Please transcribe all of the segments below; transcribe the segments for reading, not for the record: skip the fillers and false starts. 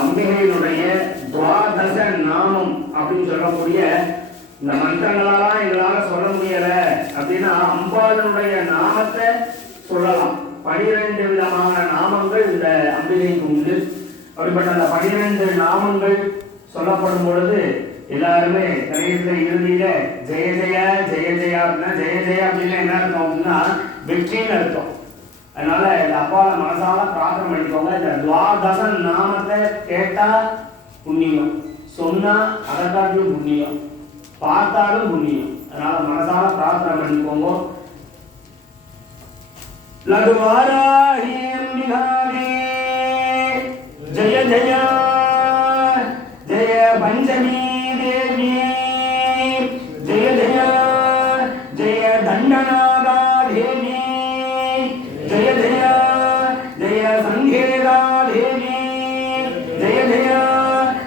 அம்பிகையினுடைய துவாதச நாமம் அப்படின்னு சொல்லக்கூடிய இந்த மந்திரங்களெல்லாம் எங்களால சொல்ல முடியல அப்படின்னா அம்பாளுடைய நாமத்தை சொல்லலாம். 12 விதமான நாமங்கள் இந்த அம்பிகைக்கு உண்டு. அப்படிப்பட்ட அந்த 12 நாமங்கள் சொல்லப்படும் பொழுது எல்லாருமே கணிதத்தில் இறுதியில ஜெய ஜெய ஜெய ஜெயா அப்படின்னா ஜெய ஜெயா அப்படின்னு என்ன அர்த்தம் அப்படின்னா வெற்றின்னு அர்த்தம். அதனால இந்த அப்பாவை மனசால பிரார்த்தனை பண்ணிக்கோங்க. இந்த துவாதச நாமத்தை கேட்டா புண்ணியம், சொன்னா அதை காட்டியும் புண்ணியம், பார்த்தாலும் புண்ணியம். அதனால மனசால பிரார்த்தனை பண்ணிக்கோங்க. லகுவாராஹி அம்பிகாவே ஜெய ஜெய ஜெய பஞ்சமி தேவி ஜெய ஜெய ஜெய தண்டநாதா தேவி जय जय जय संघेदा देवी जय जय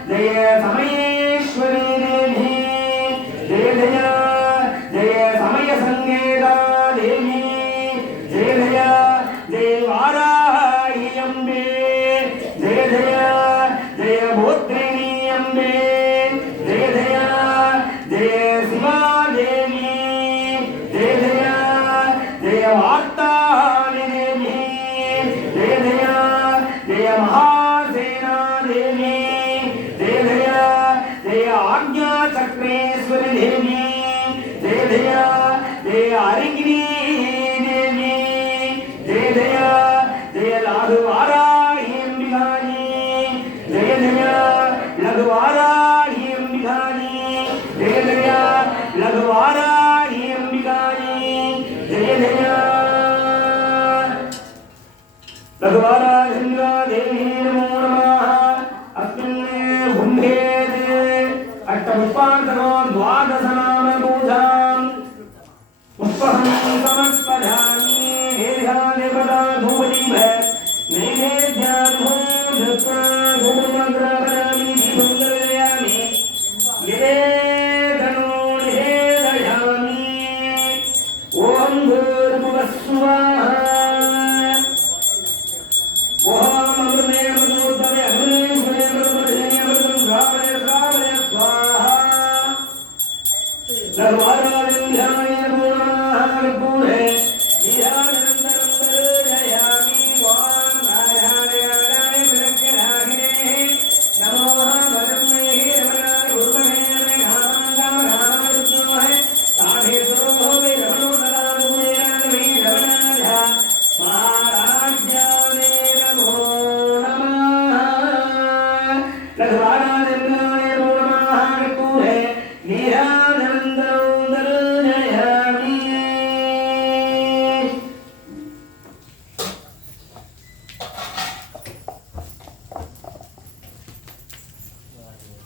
जय समयेश्वरी देवी जय जय जय समय संघेदा देवी जय जय जय वाराही अम्बे जय जय जय भूत्रिणी अम्बे जय जय जय शिवा देवी जय जय जय वार्ता महासेना देवी जय जय जय आज्ञा चक्रेश्वरी देवी जय जय जय अरिगिरी देवी जय जय जय लघुवाराही अम्बिकाजी जय जय लघुवाराही अम्बिकाजी जय जय लघुवाराही अम्बिकाजी जय जय लघुवाराहिंगा देवी नमो नमः अस्मिन् कुम्भे अष्टपुष्पार्चनो द्वादश नाम पूजाम् पुष्पहं समर्पयामि हेया देवता धूपदीप नैवेद्यान् धूपधृत्वा धूपमग्रहणामि दीपं दर्शयामि निवेदनो निवेदयामि ॐ भूर्भुवः स्वः